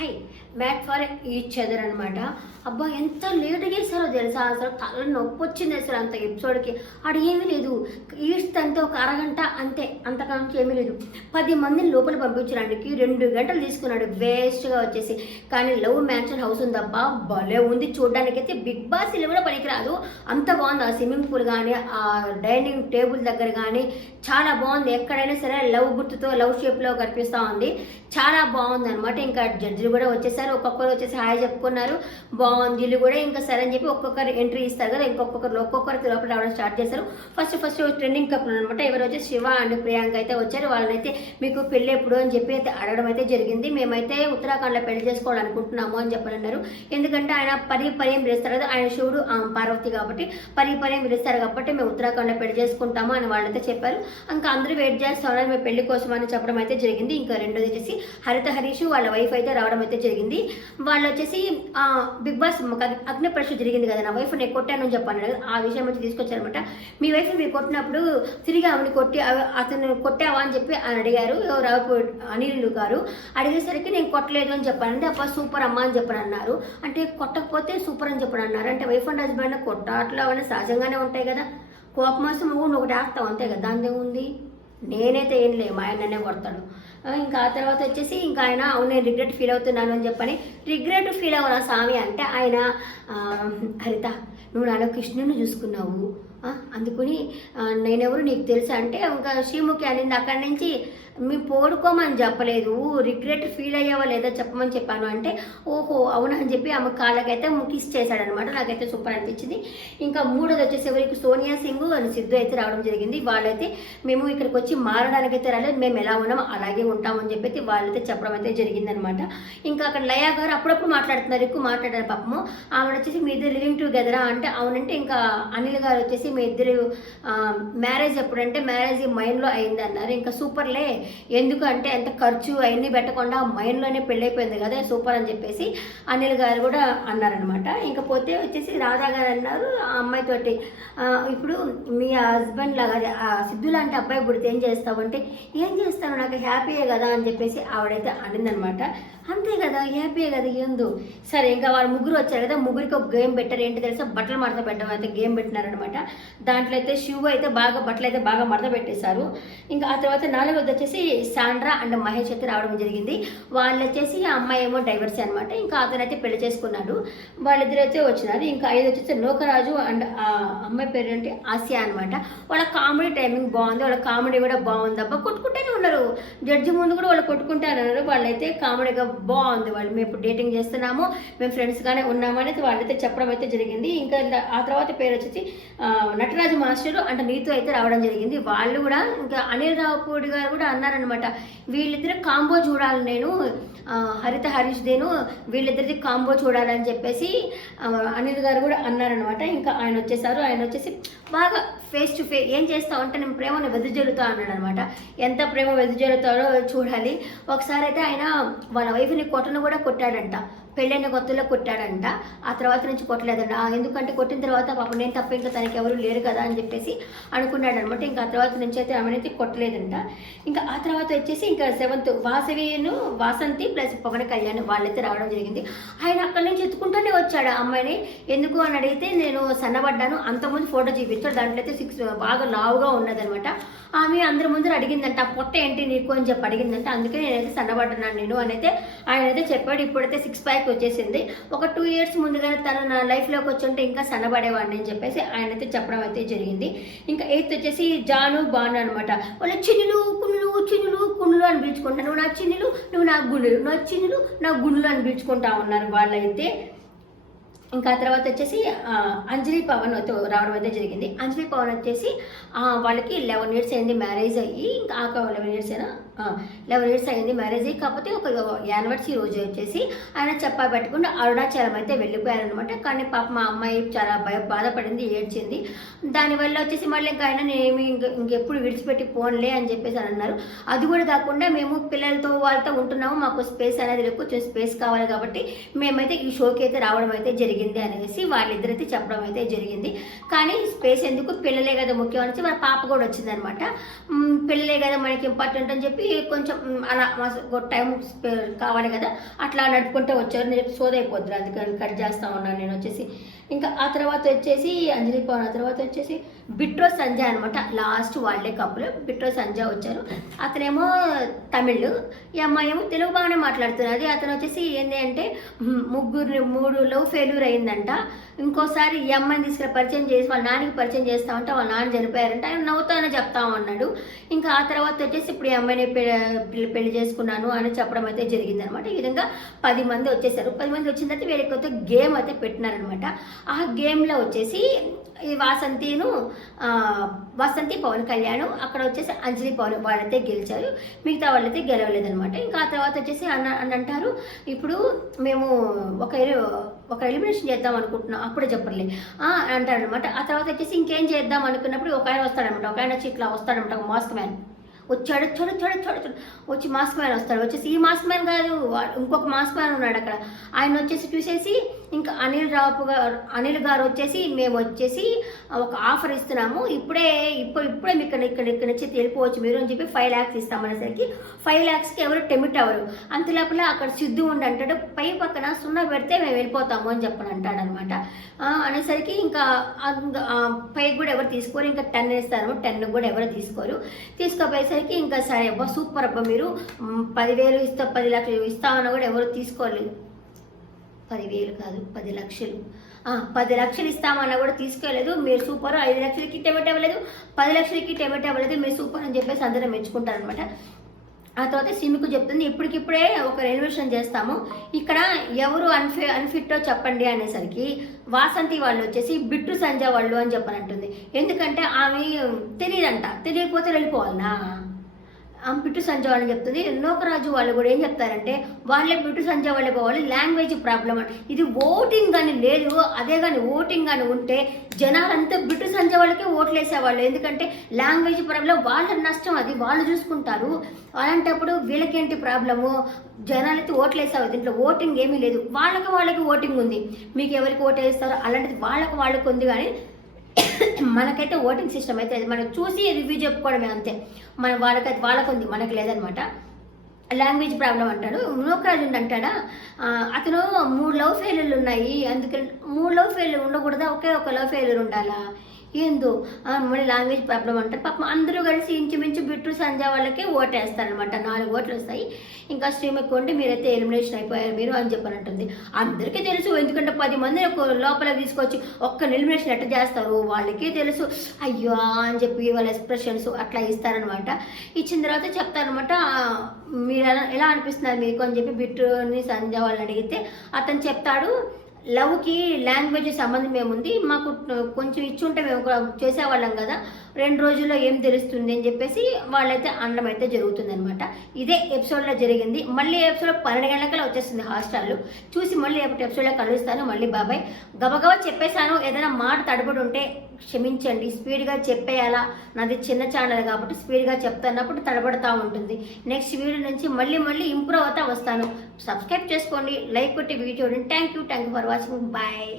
High made for each other అనమాట. అబ్బా ఎంత లేట్ చేశారో తెలుసా, అసలు తల నొప్పి వచ్చింది అసలు అంత ఎపిసోడ్కి. ఆడ ఏమీ లేదు, ఈడ్స్ అంతే ఒక అరగంట అంతే, అంతకంటే ఏమీ లేదు. 10 మందిని లోపల పంపించడానికి 2 గంటలు తీసుకున్నాడు వేస్ట్గా వచ్చేసి. కానీ లవ్ మ్యాన్షన్ హౌస్ ఉందబ్బా, భలే ఉంది చూడడానికైతే. బిగ్ బాస్ ఇల్లు కూడా పనికిరాదు, అంత బాగుంది. ఆ స్విమ్మింగ్ పూల్ కానీ, ఆ డైనింగ్ టేబుల్ దగ్గర కానీ చాలా బాగుంది. ఎక్కడైనా సరే లవ్ గుర్తుతో లవ్ షేప్లో కనిపిస్తూ ఉంది, చాలా బాగుంది అనమాట. ఇంకా జడ్జిలు కూడా వచ్చేసారు, ఒక్కొక్కరు వచ్చేసి హాయ్ చెప్పుకున్నారు, బాగుంది ఇల్లు కూడా. ఇంకా సరే అని చెప్పి ఒక్కొక్కరు ఎంట్రీ ఇస్తారు కదా, ఒక్కొక్కరికి లోపల రావడం స్టార్ట్ చేశారు. ఫస్ట్ ట్రెండింగ్ కపుల్ అనమాట. ఎవరు వచ్చి శివ అండ్ ప్రియాంక అయితే వచ్చారు. వాళ్ళనైతే మీకు పెళ్ళి ఎప్పుడు అని చెప్పి అయితే అడగడం అయితే జరిగింది. మేమైతే ఉత్తరాఖండ్లో పెళ్లి చేసుకోవాలనుకుంటున్నాము అని చెప్పనన్నారు. ఎందుకంటే ఆయన పరియం పిలుస్తారు కదా, ఆయన శివుడు పార్వతి కాబట్టి పరియం పిలుస్తారు కాబట్టి మేము ఉత్తరాఖండ్లో పెళ్లి చేసుకుంటాము అని వాళ్ళైతే చెప్పారు. ఇంకా అందరూ వెయిట్ చేస్తామని మేము పెళ్లి కోసం అని చెప్పడం అయితే జరిగింది. ఇంకా రెండోది వచ్చేసి హరిత హరీష్ వాళ్ళ వైఫ్ అయితే రావడం అయితే జరిగింది. వాళ్ళు వచ్చేసి బిగ్ బాస్ అగ్ని పరీక్ష జరిగింది కదా, నా వైఫ్ నేను కొట్టాను అని చెప్పాను కదా, ఆ విషయం అయితే తీసుకొచ్చారనమాట. మీ వైఫ్ మీరు కొట్టినప్పుడు తిరిగి ఆమెను అతను కొట్టావా అని చెప్పి అని అడిగారు అనిల్ గారు. అడిగేసరికి నేను కొట్టలేదు అని చెప్పానంటే అప్ప సూపర్ అమ్మ అని చెప్పని అన్నారు. అంటే కొట్టకపోతే సూపర్ అని చెప్పని అన్నారు. అంటే వైఫ్ అండ్ హస్బెండ్ కొట్టాట్లో అవన్నీ సహజంగానే ఉంటాయి కదా, కోపమాసం నువ్వు ఒకటి వేస్తావు అంతే కదా, దాని ఏముంది. నేనైతే ఏం లేవు, మా ఆయననే కొడతాడు. ఇంకా ఆ తర్వాత వచ్చేసి ఇంకా ఆయన అవును నేను రిగ్రెట్ ఫీల్ అవుతున్నాను అని చెప్పని. రిగ్రెట్ ఫీల్ అవ్వరా స్వామి అంటే ఆయన హరిత నువ్వు నాలో కృష్ణుని చూసుకున్నావు, అందుకుని నేనెవరు నీకు తెలుసా అంటే ఇంకా శ్రీముఖి అనింది. అక్కడి నుంచి మీ పోడుకోమని చెప్పలేదు, రిగ్రెట్ ఫీల్ అయ్యావా లేదా చెప్పమని చెప్పాను అంటే ఓహో అవునా అని చెప్పి ఆమె కాళ్ళకైతే కిస్ చేశాడనమాట. నాకైతే సూపర్ అనిపించింది. ఇంకా మూడోది వచ్చేసి ఎవరికి సోనియా సింగ్ అని సిద్ధు అయితే రావడం జరిగింది. వాళ్ళైతే మేము ఇక్కడికి వచ్చి మారడానికైతే రాలేదు, మేము ఎలా ఉన్నామో అలాగే ఉంటామని చెప్పి వాళ్ళైతే చెప్పడం అయితే జరిగిందనమాట. ఇంకా అక్కడ లయా గారు అప్పుడప్పుడు మాట్లాడుతున్నారు, ఎక్కువ మాట్లాడారు పాపము. ఆమె వచ్చేసి మీ ఇద్దరు లివింగ్ టుగెదరా అంటే అవునంటే. ఇంకా అనిల్ గారు వచ్చేసి మీ ఇద్దరు మ్యారేజ్ ఎప్పుడంటే మ్యారేజ్ మైండ్లో అయింది అన్నారు. ఇంకా సూపర్లే, ఎందుకంటే ఎంత ఖర్చు అవన్నీ పెట్టకుండా మైండ్లోనే పెళ్ళైపోయింది కదా, సూపర్ అని చెప్పేసి అనిల్ గారు కూడా అన్నారనమాట. ఇంకా పోతే వచ్చేసి రాధా గారు అన్నారు ఆ అమ్మాయితోటి, ఇప్పుడు మీ హస్బెండ్ లాగా ఆ సిద్ధు లాంటి అబ్బాయి పుడితే ఏం చేస్తావు అంటే ఏం చేస్తాను నాకు హ్యాపీయే కదా అని చెప్పేసి ఆవిడైతే అనిందనమాట. అంతే కదా హ్యాపీయే కదా ఏందు. సరే ఇంకా వాళ్ళు ముగ్గురు వచ్చారు కదా, ముగ్గురికి ఒక గేమ్ పెట్టారు. ఏంటి తెలుసా, బట్టలు మడత పెట్టడం అయితే గేమ్ పెట్టినారనమాట. దాంట్లో అయితే శివ అయితే బట్టలు అయితే బాగా మడత పెట్టేశారు. ఇంకా ఆ తర్వాత 4వది వచ్చేసి సాండ్రా అండ్ మహేష్ అయితే రావడం జరిగింది. వాళ్ళు వచ్చేసి ఆ అమ్మాయి ఏమో డైవర్సీ అనమాట. ఇంకా అతనైతే పెళ్లి చేసుకున్నాడు, వాళ్ళిద్దరు అయితే వచ్చినారు. ఇంకా 5 వచ్చేసి లోకరాజు అండ్ ఆ అమ్మాయి పేరు ఏంటి ఆసియా అనమాట. వాళ్ళ కామెడీ టైమింగ్ బాగుంది, వాళ్ళ కామెడీ కూడా బాగుంది. అబ్బా కొట్టుకుంటూనే ఉన్నారు, జడ్జి ముందు కూడా వాళ్ళు కొట్టుకుంటారన్నారు. వాళ్ళైతే కామెడీగా బాగుంది. వాళ్ళు మేము ఇప్పుడు డేటింగ్ చేస్తున్నాము, మేము ఫ్రెండ్స్గానే ఉన్నాము అనేది వాళ్ళైతే చెప్పడం అయితే జరిగింది. ఇంకా ఆ తర్వాత పేరు వచ్చేసి నటరాజు మాస్టర్ అంటే నీతో అయితే రావడం జరిగింది. వాళ్ళు కూడా ఇంకా అనిల్ రావుపూడి గారు కూడా అన్నారనమాట, వీళ్ళిద్దరు కాంబో చూడాలి నేను, హరిత హరీష్ దేను వీళ్ళిద్దరిది కాంబో చూడాలని చెప్పేసి అనిల్ గారు కూడా అన్నారనమాట. ఇంకా ఆయన వచ్చేసారు. ఆయన వచ్చేసి బాగా ఫేస్ టు ఫేస్ ఏం చేస్తావు అంటే నేను ప్రేమను వెదజల్లుతా అన్నాడు అనమాట. ఎంత ప్రేమ వెదజల్లుతాడో చూడాలి. ఒకసారి అయితే ఆయన వాళ్ళ వైఫ్ని కొట్టను కూడా కొట్టాడంట, పెళ్ళైన కొత్తలో కొట్టాడంట. ఆ తర్వాత నుంచి కొట్టలేదంట. ఎందుకంటే కొట్టిన తర్వాత పాపం నేను తప్ప ఇంకా తనకి ఎవరు లేరు కదా అని చెప్పేసి అనుకున్నాడు అనమాట. ఇంకా ఆ తర్వాత నుంచి అయితే ఆమెనైతే కొట్టలేదంట. ఇంకా ఆ తర్వాత వచ్చేసి ఇంకా 7th వాసంతి ప్లస్ పవన్ కళ్యాణ్ వాళ్ళైతే రావడం జరిగింది. ఆయన అక్కడి నుంచి ఎత్తుకుంటూనే వచ్చాడు ఆ అమ్మాయిని. ఎందుకు అని అడిగితే నేను సన్నబడ్డాను, అంతకుముందు ఫోటో చూపించాడు, దాంట్లో అయితే 6 బాగా లావుగా ఉన్నదనమాట. ఆమె అందరి ముందర అడిగిందంట పొట్ట ఏంటి నీకు అని చెప్పి అడిగిందంట. అందుకే నేనైతే సన్నబడ్డాను నేను అని అయితే ఆయన అయితే చెప్పాడు. ఇప్పుడైతే 6 ప్యాక్ వచ్చేసింది. ఒక 2 years ముందుగానే తను నా లైఫ్లోకి వచ్చుంటే ఇంకా సన్నబడేవాడిని అని చెప్పేసి ఆయన అయితే చెప్పడం అయితే జరిగింది. ఇంకా 8th వచ్చేసి జాను బాను అనమాట. వాళ్ళు చిన్నులు కున్నులు అని పిలుచుకుంటాను, నువ్వు నా చిన్నులు నువ్వు నా గుండెలు, నా చిన్నులు నా గుండెలు అని పిలుచుకుంటా ఉన్నారు వాళ్ళైతే. ఇంకా ఆ తర్వాత వచ్చేసి అంజలి పవన్ రావడం అయితే జరిగింది. అంజలి పవన్ వచ్చేసి వాళ్ళకి 11 years అయింది మ్యారేజ్ అయ్యి. ఇంకా 11 years అయింది మ్యారేజ్ అయ్యి. కాకపోతే ఒక యానివర్సరీ రోజు వచ్చేసి ఆయన చెప్పా పెట్టకుండా అరుణాచలం అయితే వెళ్ళిపోయారనమాట. కానీ పాప మా అమ్మాయి చాలా బాధపడింది, ఏడ్చింది. దానివల్ల వచ్చేసి మళ్ళీ ఇంకా ఆయన నేను ఇంకెప్పుడు విడిచిపెట్టి పోన్లే అని చెప్పేసి అని అన్నారు. అది కూడా కాకుండా మేము పిల్లలతో వాళ్ళతో ఉంటున్నాము, మాకు స్పేస్ అనేది కొంచెం స్పేస్ కావాలి కాబట్టి మేమైతే ఈ షోకి అయితే రావడం అయితే జరిగింది. జరిగింది అనేసి వాళ్ళిద్దరైతే చెప్పడం అయితే జరిగింది. కానీ స్పేస్ ఎందుకు, పిల్లలే కదా ముఖ్యం అనేసి వాళ్ళ పాప కూడా వచ్చిందనమాట. పిల్లలే కదా మనకి ఇంపార్టెంట్ అని చెప్పి కొంచెం అలా టైం కావాలి కదా అట్లా నడుపుకుంటూ వచ్చారు. నేను సోదైపోద్దురు, అందుకని కట్ చేస్తా ఉన్నాను నేను వచ్చేసి. ఇంకా ఆ తర్వాత వచ్చేసి అంజలి పవన్, ఆ తర్వాత వచ్చేసి బిట్రో సంజయ్ అనమాట. లాస్ట్ వాళ్ళే కప్పులు బిట్రో సంజయ్ వచ్చారు. అతనేమో తమిళ్, ఈ అమ్మాయి ఏమో తెలుగు బాగానే మాట్లాడుతున్నది. అతను వచ్చేసి ఏంటి అంటే 3 లవ్ ఫెయిల్యూర్ అయిందంట. ఇంకోసారి ఈ అమ్మాయిని తీసుకుని పరిచయం చేసి వాళ్ళ నాన్నకి పరిచయం చేస్తామంటే వాళ్ళ నాన్న చనిపోయారంట. ఆయన నవ్వుతానే చెప్తామన్నాడు. ఇంకా ఆ తర్వాత వచ్చేసి ఇప్పుడు ఈ అమ్మాయిని పెళ్లి చేసుకున్నాను అని చెప్పడం అయితే జరిగింది అనమాట. ఈ విధంగా 10 మంది వచ్చేసారు. 10 మంది వచ్చిన తర్వాత వీళ్ళకి కొత్త గేమ్ అయితే పెట్టినారనమాట. ఆ గేమ్లో వచ్చేసి ఈ వాసంతి పవన్ కళ్యాణ్, అక్కడ వచ్చేసి అంజలి పవన్ వాళ్ళైతే గెలిచారు, మిగతా వాళ్ళైతే గెలవలేదనమాట. ఇంకా ఆ తర్వాత వచ్చేసి అని అంటారు, ఇప్పుడు మేము ఒక ఎలిమినేషన్ చేద్దాం అనుకుంటున్నాం, అప్పుడే చెప్పలే అంటారు అనమాట. ఆ తర్వాత వచ్చేసి ఇంకేం చేద్దాం అనుకున్నప్పుడు ఒక ఆయన వస్తాడనమాట. ఒక ఆయన వచ్చి ఇట్లా వస్తాడనమాట, ఒక మాస్క్ మ్యాన్ వచ్చాడు. వచ్చి మాస్క్ మ్యాన్ వస్తాడు. వచ్చేసి ఈ మాస్క్ మ్యాన్ కాదు, ఇంకొక మాస్క్ మ్యాన్ ఉన్నాడు అక్కడ. ఆయన వచ్చేసి చూసేసి ఇంకా అనిల్ గారు వచ్చేసి మేము వచ్చేసి ఒక ఆఫర్ ఇస్తున్నాము, ఇప్పుడే మీకు ఇక్కడ నుంచి వెళ్ళిపోవచ్చు మీరు అని చెప్పి 5 lakhs ఇస్తామనేసరికి 5 lakhsకి ఎవరు టెమిట్ అవ్వరు. అంతలోపల అక్కడ సిద్ధు ఉండి అంటాడు, పై పక్కన 0 పెడితే మేము వెళ్ళిపోతాము అని చెప్పని అంటాడు అనమాట. అనేసరికి ఇంకా పైకి కూడా ఎవరు తీసుకోరు, ఇంకా 10 ఇస్తారు, 10 కూడా ఎవరు తీసుకోపోయేసరికి ఇంకా సరే అబ్బా సూపర్ అబ్బా మీరు 10,000 ఇస్తా 10 లక్షలు ఇస్తామన్నా కూడా ఎవరు తీసుకోలేదు. 10,000 కాదు 10 లక్షలు, 10 లక్షలు ఇస్తామన్నా కూడా తీసుకోలేదు. మీరు సూపర్, 5 లక్షలకి టెమెట్ అవ్వలేదు, 10 లక్షలకి టెమెట్ అవ్వలేదు, మీరు సూపర్ అని చెప్పేసి అందరూ మెచ్చుకుంటారనమాట. ఆ తర్వాత సిమ్కు చెప్తుంది, ఇప్పటికిప్పుడే ఒక ఎలిమినేషన్ చేస్తాము, ఇక్కడ ఎవరు అన్ఫిట్టో చెప్పండి అనేసరికి వాసంతి వాళ్ళు వచ్చేసి బిట్టు సంజయ్ వాళ్ళు అని చెప్పనంటుంది. ఎందుకంటే ఆమె తెలియదంట, తెలియకపోతే వెళ్ళిపోవాలనా బిట్టు సంజయ్ వాళ్ళని చెప్తుంది. నోకరాజు వాళ్ళు కూడా ఏం చెప్తారంటే వాళ్ళే బిట్టు సంజయ్ వాళ్ళే పోవాలి, లాంగ్వేజ్ ప్రాబ్లం అని. ఇది ఓటింగ్ కానీ లేదు, అదే కానీ ఓటింగ్ కానీ ఉంటే జనాలంతా బిట్టు సంజయ్ వాళ్ళకే ఓట్లు వేసేవాళ్ళు. ఎందుకంటే లాంగ్వేజ్ ప్రాబ్లం వాళ్ళ నష్టం, అది వాళ్ళు చూసుకుంటారు. అలాంటప్పుడు వీళ్ళకేంటి ప్రాబ్లము, జనాలైతే ఓట్లు వేసావు, దీంట్లో ఓటింగ్ ఏమీ లేదు, వాళ్ళకి ఓటింగ్ ఉంది, మీకు ఎవరికి ఓటు వేస్తారో అలాంటిది వాళ్ళకి ఉంది. కానీ మనకైతే ఓటింగ్ సిస్టమ్ అయితే మనం చూసి రివ్యూ చెప్పుకోవడమే అంతే. వాళ్ళకు ఉంది, మనకు లేదనమాట. లాంగ్వేజ్ ప్రాబ్లం అంటాడు. నోకరాజు అంటాడా, అతను 3 లవ్ ఫెయిల్యూర్లు ఉన్నాయి, అందుకని 3 లవ్ ఫెయిల్యూర్ ఉండకూడదా, ఒకే ఒక లవ్ ఫెయిల్యూర్ ఉండాలా, ఏందో మళ్ళీ లాంగ్వేజ్ ప్రాబ్లం అంటారు. పాపం అందరూ కలిసి ఇంచుమించు బిట్టు సంజయ్ వాళ్ళకే ఓటేస్తారనమాట. 4 ఓట్లు వస్తాయి. ఇంకా శ్రీమక్ కొండి మీరైతే ఎలిమినేషన్ అయిపోయారు మీరు అని చెప్పనంటుంది. అందరికీ తెలుసు, ఎందుకంటే 10 మందిని లోపల తీసుకొచ్చి ఒక్క ఎలిమినేషన్ ఎట్లా చేస్తారు వాళ్ళకే తెలుసు. అయ్యో అని చెప్పి వాళ్ళ ఎక్స్ప్రెషన్స్ అట్లా ఇస్తారనమాట. ఇచ్చిన తర్వాత చెప్తారనమాట, మీరు ఎలా అనిపిస్తున్నారు మీకు అని చెప్పి బిట్టుని సంజయ్ వాళ్ళని అడిగితే అతను చెప్తాడు, లవ్కి లాంగ్వేజ్ సంబంధం ఏముంది, మాకు కొంచెం ఇచ్చుంటే మేము చేసేవాళ్ళం కదా, 2 రోజుల్లో ఏం తెలుస్తుంది అని చెప్పేసి వాళ్ళైతే అనడం అయితే జరుగుతుంది అనమాట. ఇదే ఎపిసోడ్లో జరిగింది. మళ్ళీ ఎపిసోడ్ 12 గంటలకల్లా వచ్చేస్తుంది హాట్స్టార్లో. చూసి మళ్ళీ ఎపిసోడ్లో కలుస్తాను. మళ్ళీ బాబాయ్. గబగబా చెప్పేశాను, ఏదైనా మాట తడబడి ఉంటే క్షమించండి, స్పీడ్గా చెప్పేయాలా, నాది చిన్న ఛానల్ కాబట్టి స్పీడ్గా చెప్తున్నప్పుడు తడబడుతూ ఉంటుంది. నెక్స్ట్ వీడియో నుంచి మళ్ళీ ఇంప్రూవ్ అవుతా వస్తాను. సబ్స్క్రైబ్ చేసుకోండి, లైక్ కొట్టి వీడియో చూడండి. Thank you for watching. Bye.